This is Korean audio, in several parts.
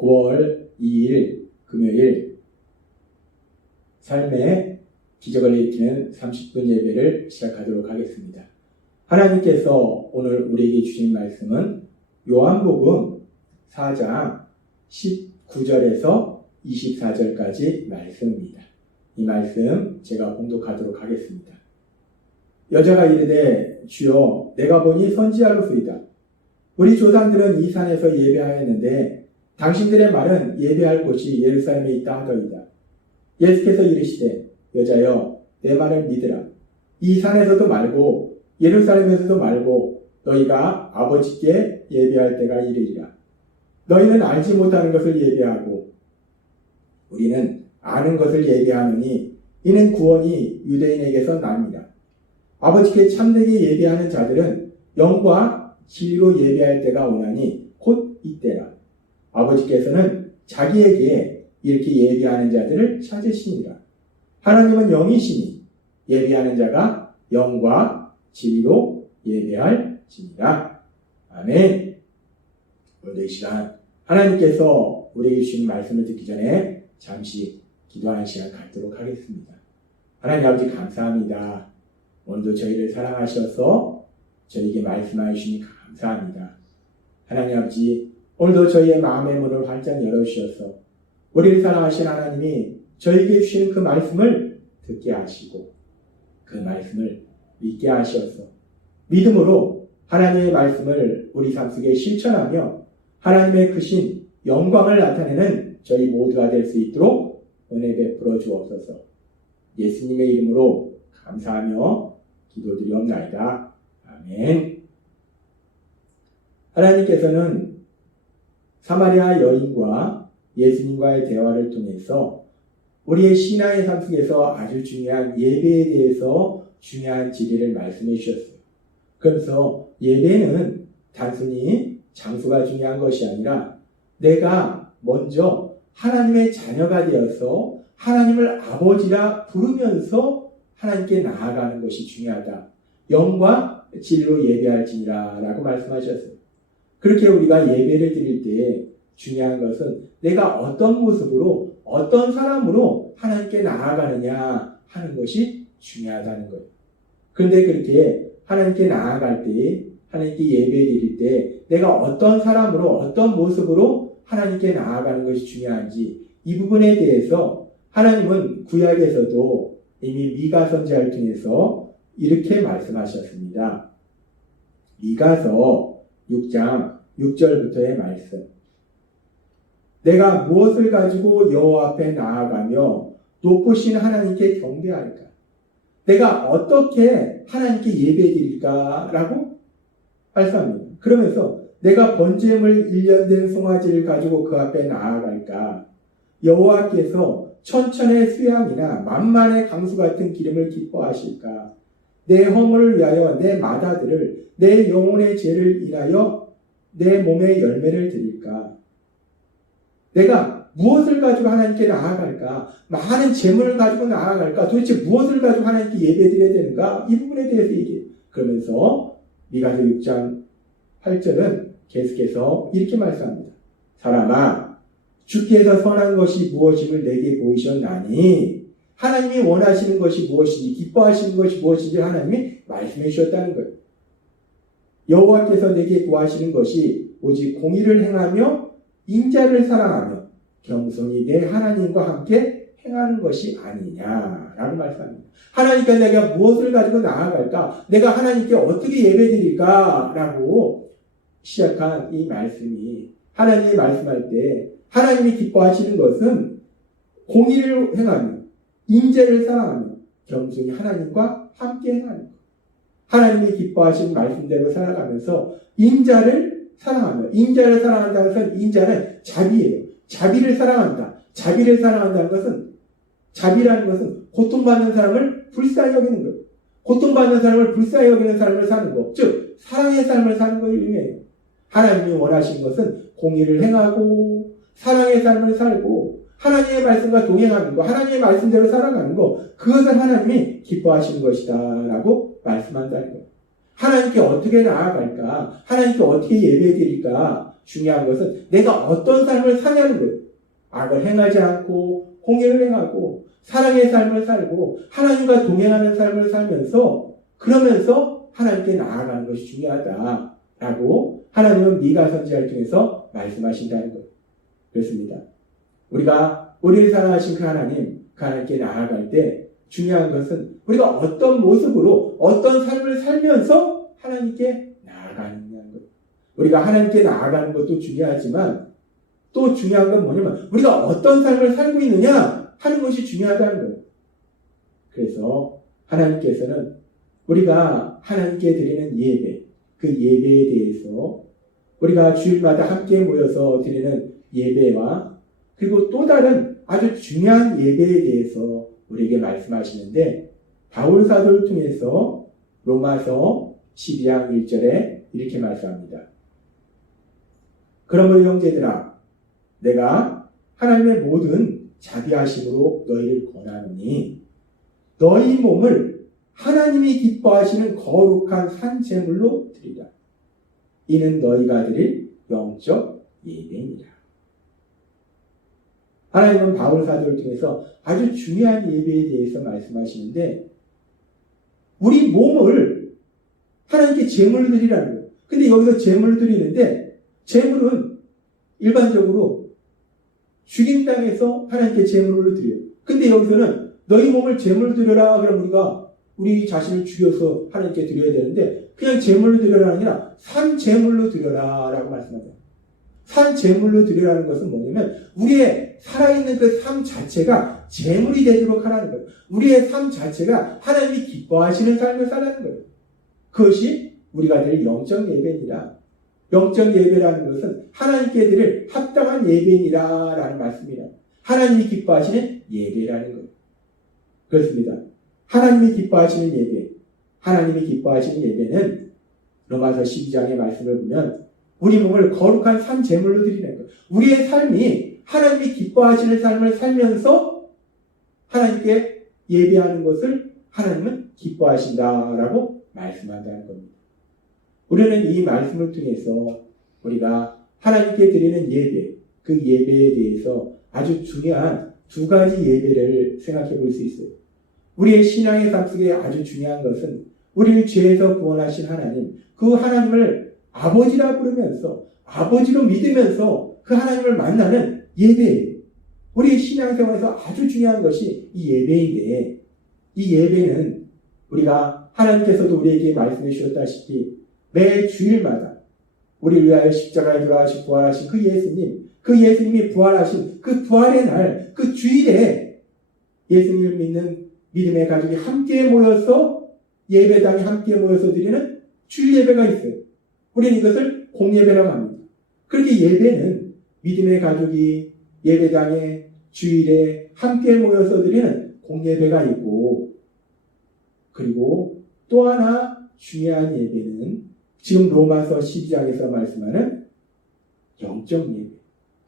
9월 2일 금요일 삶의 기적을 일으키는 30분 예배를 시작하도록 하겠습니다. 하나님께서 오늘 우리에게 주신 말씀은 요한복음 4장 19절에서 24절까지 말씀입니다. 이 말씀 제가 봉독하도록 하겠습니다. 여자가 이르되 주여 내가 보니 선지자로소이다. 우리 조상들은 이 산에서 예배하였는데 당신들의 말은 예배할 곳이 예루살렘에 있다 하더이다. 예수께서 이르시되 여자여 내 말을 믿으라. 이 산에서도 말고 예루살렘에서도 말고 너희가 아버지께 예배할 때가 이르리라. 너희는 알지 못하는 것을 예배하고 우리는 아는 것을 예배하노니 이는 구원이 유대인에게서 납니다. 아버지께 참되게 예배하는 자들은 영과 진리로 예배할 때가 오나니 곧 이때라. 아버지께서는 자기에게 이렇게 예배하는 자들을 찾으시니라. 하나님은 영이시니 예배하는 자가 영과 진리로 예배할지니라. 아멘. 오늘 이 시간 하나님께서 우리에게 주신 말씀을 듣기 전에 잠시 기도하는 시간 갖도록 하겠습니다. 하나님 아버지 감사합니다. 오늘도 저희를 사랑하셔서 저희에게 말씀하여 주시니 감사합니다. 하나님 아버지 오늘도 저희의 마음의 문을 활짝 열어주셔서 우리를 사랑하신 하나님이 저희에게 주신 그 말씀을 듣게 하시고 그 말씀을 믿게 하셔서 믿음으로 하나님의 말씀을 우리 삶 속에 실천하며 하나님의 크신 영광을 나타내는 저희 모두가 될 수 있도록 은혜 베풀어 주옵소서. 예수님의 이름으로 감사하며 기도드리옵나이다. 아멘. 하나님께서는 사마리아 여인과 예수님과의 대화를 통해서 우리의 신앙의 삶 속에서 아주 중요한 예배에 대해서 중요한 진리를 말씀해 주셨어요. 그래서 예배는 단순히 장소가 중요한 것이 아니라 내가 먼저 하나님의 자녀가 되어서 하나님을 아버지라 부르면서 하나님께 나아가는 것이 중요하다. 영과 진리로 예배할지니라 라고 말씀하셨어요. 그렇게 우리가 예배를 드릴 때 중요한 것은 내가 어떤 모습으로 어떤 사람으로 하나님께 나아가느냐 하는 것이 중요하다는 거예요. 그런데 그렇게 하나님께 나아갈 때 하나님께 예배 드릴 때 내가 어떤 사람으로 어떤 모습으로 하나님께 나아가는 것이 중요한지 이 부분에 대해서 하나님은 구약에서도 이미 미가 선지자를 통해서 이렇게 말씀하셨습니다. 미가서 6장 6절부터의 말씀. 내가 무엇을 가지고 여호와 앞에 나아가며 높으신 하나님께 경배할까? 내가 어떻게 하나님께 예배드릴까라고 말씀합니다. 그러면서 내가 번제물 1년 된 송아지를 가지고 그 앞에 나아갈까? 여호와께서 천천의 수양이나 만만의 강수 같은 기름을 기뻐하실까? 내 허물을 위하여 내 마다들을 내 영혼의 죄를 인하여 내 몸의 열매를 드릴까? 내가 무엇을 가지고 하나님께 나아갈까? 많은 재물을 가지고 나아갈까? 도대체 무엇을 가지고 하나님께 예배드려야 되는가? 이 부분에 대해서 얘기해요. 그러면서 미가서 6장 8절은 계속해서 이렇게 말씀합니다. 사람아, 주께서 선한 것이 무엇임을 내게 보이셨나니 하나님이 원하시는 것이 무엇인지 기뻐하시는 것이 무엇인지 하나님이 말씀해 주셨다는 거예요. 여호와께서 내게 구하시는 것이 오직 공의를 행하며 인자를 사랑하며 겸손히 내 하나님과 함께 행하는 것이 아니냐라고 말씀합니다. 하나님께 내가 무엇을 가지고 나아갈까? 내가 하나님께 어떻게 예배드릴까라고 시작한 이 말씀이 하나님이 말씀할 때 하나님이 기뻐하시는 것은 공의를 행하며 인자를 사랑하며 겸손히 하나님과 함께 행하는 것. 하나님이 기뻐하시는 말씀대로 살아가면서 인자를 사랑하며 인자를 사랑한다는 것은 인자는 자비예요. 자비를 사랑한다. 자비를 사랑한다는 것은 자비라는 것은 고통받는 사람을 불쌍히 여기는 거예요. 고통받는 사람을 불쌍히 여기는 삶을 사는 것. 즉 사랑의 삶을 사는 것을 의미해요. 하나님이 원하시는 것은 공의를 행하고 사랑의 삶을 살고 하나님의 말씀과 동행하는 것, 하나님의 말씀대로 살아가는 것, 그것을 하나님이 기뻐하시는 것이다 라고 말씀한다는 거예요. 하나님께 어떻게 나아갈까? 하나님께 어떻게 예배드릴까? 중요한 것은 내가 어떤 삶을 사냐는 거예요. 악을 행하지 않고 공의를 행하고 사랑의 삶을 살고 하나님과 동행하는 삶을 살면서 그러면서 하나님께 나아가는 것이 중요하다라고 하나님은 미가 선지자를 통해서 말씀하신다는 거예요. 그렇습니다. 우리를 사랑하신 그 하나님께 나아갈 때 중요한 것은 우리가 어떤 모습으로 어떤 삶을 살면서 하나님께 나아가느냐는 거예요. 우리가 하나님께 나아가는 것도 중요하지만 또 중요한 건 뭐냐면 우리가 어떤 삶을 살고 있느냐 하는 것이 중요하다는 거예요. 그래서 하나님께서는 우리가 하나님께 드리는 예배, 그 예배에 대해서 우리가 주일마다 함께 모여서 드리는 예배와 그리고 또 다른 아주 중요한 예배에 대해서 우리에게 말씀하시는데 바울 사도를 통해서 로마서 12장 1절에 이렇게 말씀합니다. 그러므로 형제들아 내가 하나님의 모든 자비하심으로 너희를 권하노니 너희 몸을 하나님이 기뻐하시는 거룩한 산 제물로 드리라. 이는 너희가 드릴 영적 예배니라. 하나님은 바울 사도를 통해서 아주 중요한 예배에 대해서 말씀하시는데 우리 몸을 하나님께 제물로 드리라는 거예요. 근데 여기서 제물로 드리는데 제물은 일반적으로 죽임 땅에서 하나님께 제물로 드려요. 근데 여기서는 너희 몸을 제물로 드려라. 그럼 우리가 우리 자신을 죽여서 하나님께 드려야 되는데 그냥 제물로 드려라는 게 아니라 산 제물로 드려라 라고 말씀합니다. 산 제물로 드리라는 것은 뭐냐면 우리의 살아있는 그 삶 자체가 제물이 되도록 하라는 거예요. 우리의 삶 자체가 하나님이 기뻐하시는 삶을 살라는 거예요. 그것이 우리가 드릴 영적 예배니라. 영적 예배라는 것은 하나님께 드릴 합당한 예배니라 라는 말씀이라. 하나님이 기뻐하시는 예배라는 거예요. 그렇습니다. 하나님이 기뻐하시는 예배, 하나님이 기뻐하시는 예배는 로마서 12장의 말씀을 보면 우리 몸을 거룩한 산 제물로 드리는 거예요. 우리의 삶이 하나님이 기뻐하시는 삶을 살면서 하나님께 예배하는 것을 하나님은 기뻐하신다라고 말씀한다는 겁니다. 우리는 이 말씀을 통해서 우리가 하나님께 드리는 예배, 그 예배에 대해서 아주 중요한 두 가지 예배를 생각해 볼 수 있어요. 우리의 신앙의 삶 속에 아주 중요한 것은 우리를 죄에서 구원하신 하나님, 그 하나님을 아버지라 부르면서 아버지로 믿으면서 그 하나님을 만나는 예배예요. 우리의 신앙생활에서 아주 중요한 것이 이 예배인데 이 예배는 우리가 하나님께서도 우리에게 말씀해 주셨다시피 매 주일마다 우리를 위하여 십자가에 돌아가시고 부활하신 그 예수님이 부활하신 그 부활의 날, 그 주일에 예수님을 믿는 믿음의 가족이 함께 모여서 예배당에 함께 모여서 드리는 주일 예배가 있어요. 우리는 이것을 공예배라고 합니다. 그렇게 예배는 믿음의 가족이 예배당에 주일에 함께 모여서 드리는 공예배가 있고 그리고 또 하나 중요한 예배는 지금 로마서 12장에서 말씀하는 영적 예배,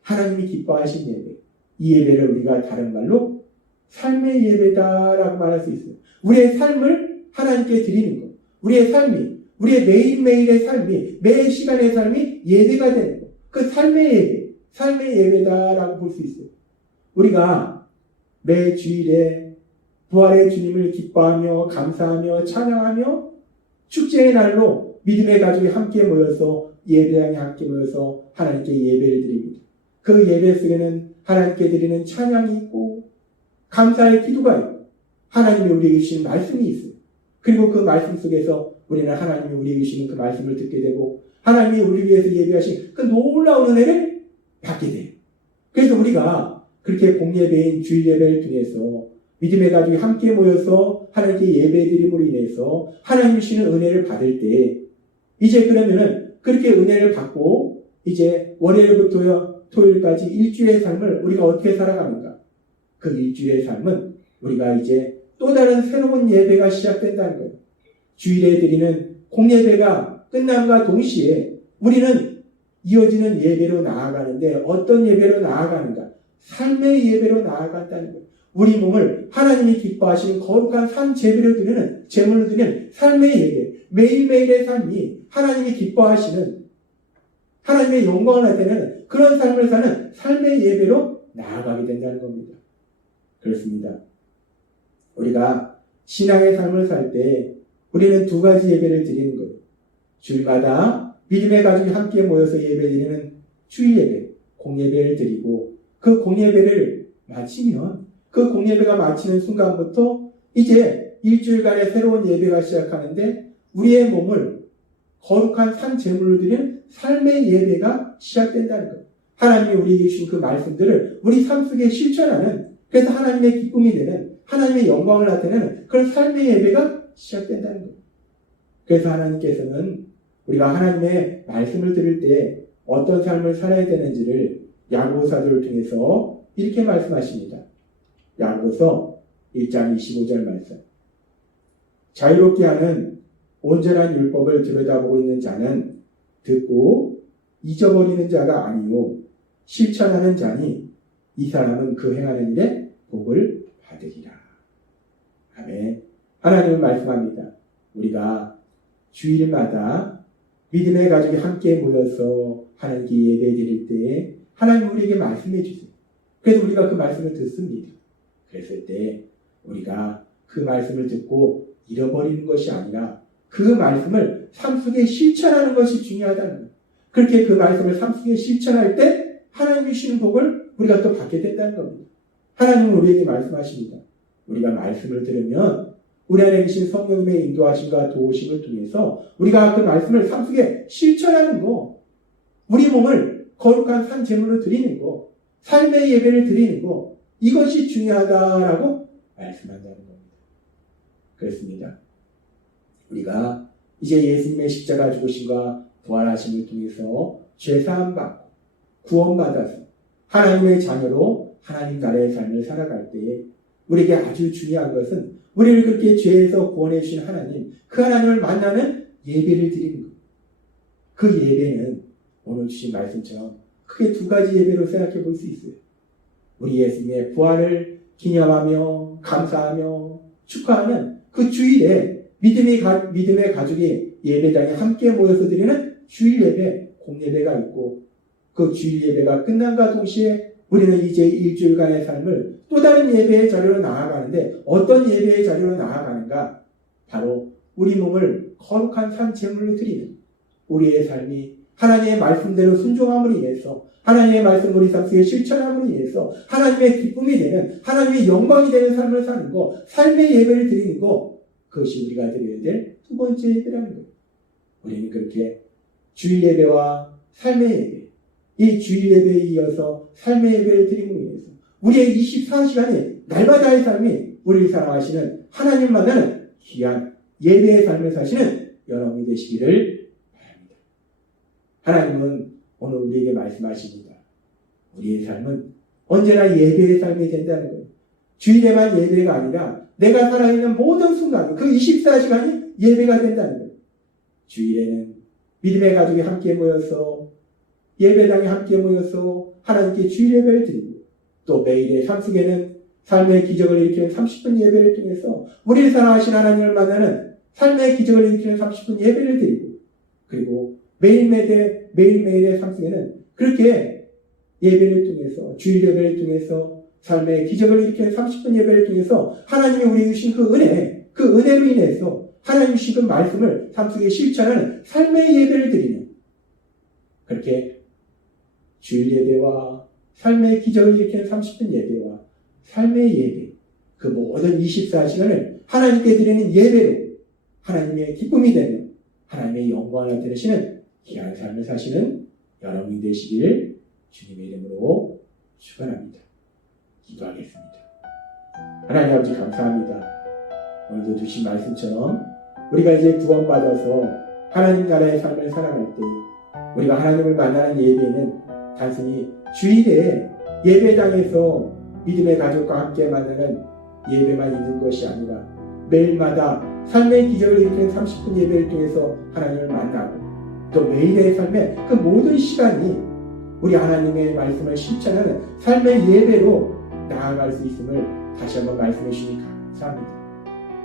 하나님이 기뻐하신 예배, 이 예배를 우리가 다른 말로 삶의 예배다라고 말할 수 있어요. 우리의 삶을 하나님께 드리는 것, 우리의 삶이, 우리의 매일매일의 삶이, 매 시간의 삶이 예배가 되는 것, 그 삶의 예배다라고 볼 수 있어요. 우리가 매 주일에 부활의 주님을 기뻐하며 감사하며 찬양하며 축제의 날로 믿음의 가족이 함께 모여서 예배당에 함께 모여서 하나님께 예배를 드립니다. 그 예배 속에는 하나님께 드리는 찬양이 있고 감사의 기도가 있고 하나님이 우리에게 주신 말씀이 있어요. 그리고 그 말씀 속에서 우리는 하나님이 우리에게 주시는 그 말씀을 듣게 되고 하나님이 우리를 위해서 예배하신 그 놀라운 은혜를 받게 돼요. 그래서 우리가 그렇게 공예배인 주일 예배를 통해서 믿음의 가족이 함께 모여서 하나님께 예배드림으로 인해서 하나님이 주시는 은혜를 받을 때 이제 그러면은 그렇게 은혜를 받고 이제 월요일부터 토요일까지 일주일의 삶을 우리가 어떻게 살아갑니까? 그 일주일의 삶은 우리가 이제 또 다른 새로운 예배가 시작된다는 거예요. 주일에 드리는 공예배가 끝남과 동시에 우리는 이어지는 예배로 나아가는데 어떤 예배로 나아가는가? 삶의 예배로 나아간다는 거예요. 우리 몸을 하나님이 기뻐하시는 거룩한 산 제물로 드리는 삶의 예배, 매일매일의 삶이 하나님이 기뻐하시는 하나님의 영광을 나타내는 그런 삶을 사는 삶의 예배로 나아가게 된다는 겁니다. 그렇습니다. 우리가 신앙의 삶을 살 때 우리는 두 가지 예배를 드리는 거예요. 주일마다 믿음의 가족이 함께 모여서 예배드리는 주일 예배, 공예배를 드리고 그 공예배를 마치면 그 공예배가 마치는 순간부터 이제 일주일간의 새로운 예배가 시작하는데 우리의 몸을 거룩한 산 제물로 드리는 삶의 예배가 시작된다는 거예요. 하나님이 우리에게 주신 그 말씀들을 우리 삶 속에 실천하는, 그래서 하나님의 기쁨이 되는, 하나님의 영광을 나타내는 그런 삶의 예배가 시작된다는 거예요. 그래서 하나님께서는 우리가 하나님의 말씀을 들을 때 어떤 삶을 살아야 되는지를 야고보서를 통해서 이렇게 말씀하십니다. 야고보서 1장 25절 말씀. 자유롭게 하는 온전한 율법을 들여다보고 있는 자는 듣고 잊어버리는 자가 아니요 실천하는 자니 이 사람은 그 행하는 일에 복을 받으리라. 아멘. 하나님은 말씀합니다. 우리가 주일마다 믿음의 가족이 함께 모여서 하나님께 예배 드릴 때에 하나님 우리에게 말씀해 주세요. 그래서 우리가 그 말씀을 듣습니다. 그랬을 때 우리가 그 말씀을 듣고 잃어버리는 것이 아니라 그 말씀을 삶 속에 실천하는 것이 중요하다는 거예요. 그렇게 그 말씀을 삶 속에 실천할 때 하나님이 주시는 복을 우리가 또 받게 된다는 겁니다. 하나님은 우리에게 말씀하십니다. 우리가 말씀을 들으면 우리 안에 계신 성령님의 인도하심과 도우심을 통해서 우리가 그 말씀을 삶 속에 실천하는 거, 우리 몸을 거룩한 산 제물로 드리는 거, 삶의 예배를 드리는 거, 이것이 중요하다라고 말씀한다는 겁니다. 그렇습니다. 우리가 이제 예수님의 십자가 죽으심과 부활하심을 통해서 죄사함 받고 구원받아서 하나님의 자녀로 하나님 나라의 삶을 살아갈 때에 우리에게 아주 중요한 것은 우리를 그렇게 죄에서 구원해 주신 하나님, 그 하나님을 만나는 예배를 드리는 거예요. 그 예배는 오늘 주신 말씀처럼 크게 두 가지 예배로 생각해 볼 수 있어요. 우리 예수님의 부활을 기념하며 감사하며 축하하는 그 주일에 믿음의 가족이 예배당에 함께 모여서 드리는 주일 예배, 공예배가 있고 그 주일 예배가 끝난과 동시에 우리는 이제 일주일간의 삶을 또 다른 예배의 자리로 나아가는데 어떤 예배의 자리로 나아가는가? 바로 우리 몸을 거룩한 산 제물로 드리는 우리의 삶이 하나님의 말씀대로 순종함으로 인해서 하나님의 말씀 우리 삶 속에 실천함으로 인해서 하나님의 기쁨이 되는 하나님의 영광이 되는 삶을 사는 거, 삶의 예배를 드리는 거, 그것이 우리가 드려야 될 두 번째 예배라는 거예요. 우리는 그렇게 주일 예배와 삶의 예배, 이 주일 예배에 이어서 삶의 예배를 드림으로 인해서 우리의 24시간이 날마다의 삶이 우리를 사랑하시는 하나님 만나는 귀한 예배의 삶을 사시는 여러분이 되시기를 바랍니다. 하나님은 오늘 우리에게 말씀하십니다. 우리의 삶은 언제나 예배의 삶이 된다는 거예요. 주일에만 예배가 아니라 내가 살아있는 모든 순간, 그 24시간이 예배가 된다는 거예요. 주일에는 믿음의 가족이 함께 모여서 예배당에 함께 모여서 하나님께 주일 예배를 드리고 또 매일의 삶 속에는 삶의 기적을 일으키는 30분 예배를 통해서 우리를 사랑하신 하나님을 만나는 삶의 기적을 일으키는 30분 예배를 드리고 그리고 매일매일의 삶 속에는 그렇게 예배를 통해서 주일 예배를 통해서 삶의 기적을 일으키는 30분 예배를 통해서 하나님이 우리에게 주신 그 은혜로 인해서 하나님 주신 그 말씀을 삶 속에 실천하는 삶의 예배를 드리는 그렇게 주일 예배와 삶의 기적을 일으키는 30분 예배와 삶의 예배, 그 모든 24시간을 하나님께 드리는 예배로 하나님의 기쁨이 되는 하나님의 영광을 나타내시는 귀한 삶을 사시는 여러분이 되시길 주님의 이름으로 축원합니다. 기도하겠습니다. 하나님 아버지 감사합니다. 오늘도 주신 말씀처럼 우리가 이제 구원받아서 하나님 나라의 삶을 살아갈 때 우리가 하나님을 만나는 예배는 단순히 주일에 예배당에서 믿음의 가족과 함께 만나는 예배만 있는 것이 아니라 매일마다 삶의 기적을 일으키는 30분 예배를 통해서 하나님을 만나고 또 매일의 삶의 그 모든 시간이 우리 하나님의 말씀을 실천하는 삶의 예배로 나아갈 수 있음을 다시 한번 말씀해 주시니 감사합니다.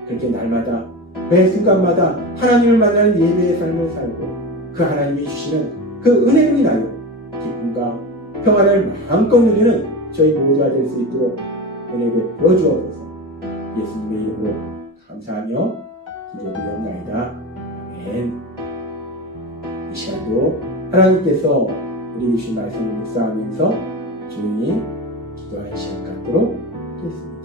그렇게 날마다 매 순간마다 하나님을 만나는 예배의 삶을 살고 그 하나님이 주시는 그 은혜로 인하여 기쁨과 평안을 마음껏 누리는 저희 모두가 될 수 있도록 은혜 베풀어 주옵소서. 예수님의 이름으로 감사하며 기도드리옵나이다. 아멘. 이 시간도 하나님께서 우리 주신 말씀을 묵상하면서 조용히 기도하는 시간 갖도록 하겠습니다.